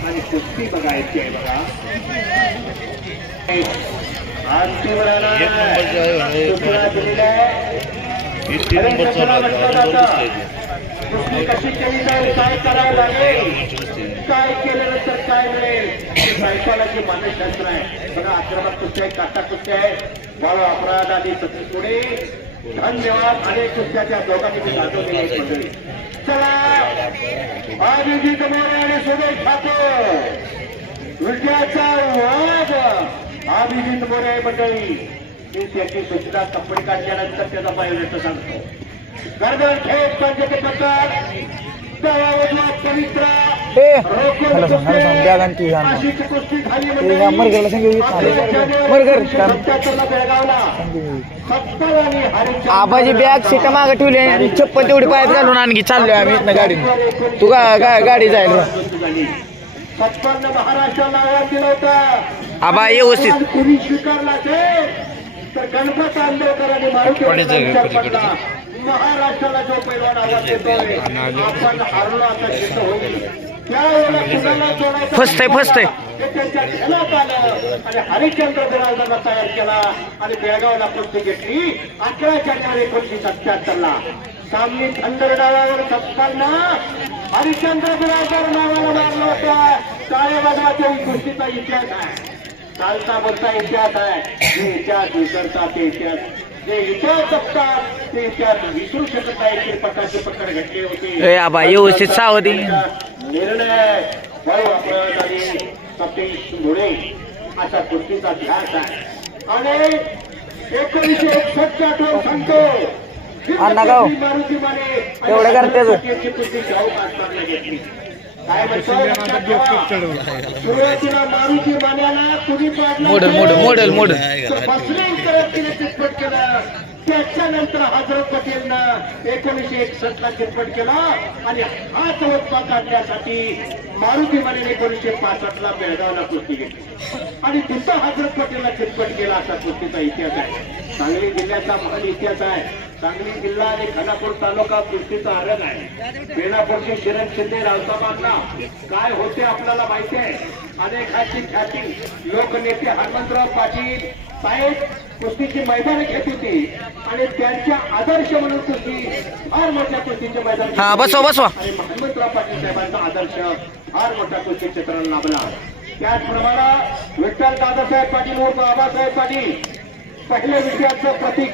आणि कुस्ती बघायची आहे बघा अंतिम राणा दिलेला कुस्ती कशी केली जाईल काय करावं लागेल काय केल्यानंतर काय मिळेल हे मानसशास्त्र आहे बघा आक्रमक कुठे आहे काटा कुठे आहे बाळा अपराध आणि सतीश पुढे धन्यवाद. अनेक कुस्त्या दोघांनी मी गाजवलेल्या चला. अभिजित मोरे आणि सुरेश ठाकूर. विजयाचा वाद. अभिजित मोरे मंडळी मी त्याची सूचना कंपनी काढल्यानंतर त्याचा बायोडेटा सांगतो. गर्दन खेळ पंचायती पद्धत देवावरला पवित्र. ए सांग सांग बॅग ती ते मरगरला मरगर आबाजी बॅग सीट मागे ठेवली आणि चप्पल तेवढी पायात घालून आणखी चाललोय आम्ही इथनं गाडीने. तू गा गा- गाडी जाईल आबा व्यवस्थित. महाराष्ट्राला जो पैलवान आवाज देतोय आपण हारलो आता फसतंय, फसतंय. हरिश्चंद्र बिराजदारला तयार केला आणि बेळगावला कुस्ती घेतली अकरा जानेवारी एकोणीसशे सत्याहत्तरला सामनी थंडर डावावर छप्पन्न हरिश्चंद्र बिराजदार नावाला मारलं होतं टाळे वाजवाच्या कुस्तीचा इतिहास आहे चालता बोलता इतिहास आहे जे इतिहास विसरतात ते इतिहास जे इतिहास जपतात ते इतिहास विसरू शकत नाही ते प्रकारचे प्रकार घडले होते सावधी निर्णय भाऊ अपराध आणि सतीश मुळे असा कुस्तीचा ध्यास आहे. आणि एकोणीसशे एकसष्ट आठवण सांगतो एवढं पाडलं? मोडल, मोडल, मोडल, मोडल. त्याच्यानंतर हजरत पटेलनं एकोणीशे एकसष्ट ला चितपट केला आणि हा चौथा काढण्यासाठी मारुती मने एकोणीशे पासष्ट ला बेळगावला कुस्ती घेतली. आणि तिथं हजरत पटेलला चितपट केला असा कुस्तीचा इतिहास आहे. सांगली जिल्ह्याचा महान इतिहास आहे. सांगली जिल्हा आणि खानापूर तालुका कुस्तीचा आरण आहे. बेणापूरचे शिरण शिंदे रावसाबांना काय होते आपल्याला माहिती आहे? अनेकांची ख्याती. लोकनेते हनुमंतराव पाटील साहेब कुस्तीची मैदान घेत होती. त्यांच्या आदर्श म्हणून कुस्ती फार मोठ्या कुस्तीचे मैदान हा, बसवा, बसवा. आणि हनुमंतराव पाटील साहेबांचा आदर्श फार मोठ्या कुस्ती चित्राला लाभला. त्याचप्रमाणे विठ्ठल दादासाहेब पाटील उर्फ आबासाहेब पाटील पहिले विजयाचं प्रतीक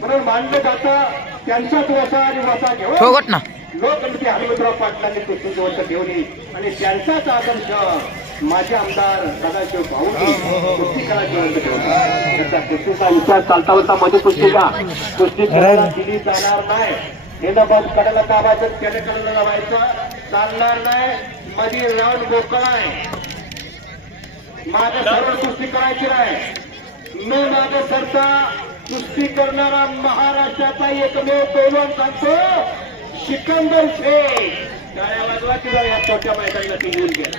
म्हणून मानलं जातं. त्यांचाच वसा आणि वसा घेऊन ठोकट ना. लोकनेते हनुमंतराव पाटलांनी वसा ठेवली. आणि त्यांचाच आदर्श माझे आमदार सदाशिव भाऊंनी कुस्ती करायची वंत ठेवला त्याचा कुस्तीचा इतिहास चालता होता मध्ये कुस्ती का कुस्ती कोणाला दिली जाणार नाही. हे न बस कडेला दाबायचं त्याने कडेला लावायचं. चालणार नाही. मध्ये राऊंड मोकळा आहे. माझं सरळ कुस्ती करायची नाही. मी माझं सरता कुस्ती करणारा महाराष्ट्राचा एकमेव पैलवान सांगतो सिकंदर शेख. टाळ्या वाजवा जरा या छोट्या मैदानाला घेऊन गेला.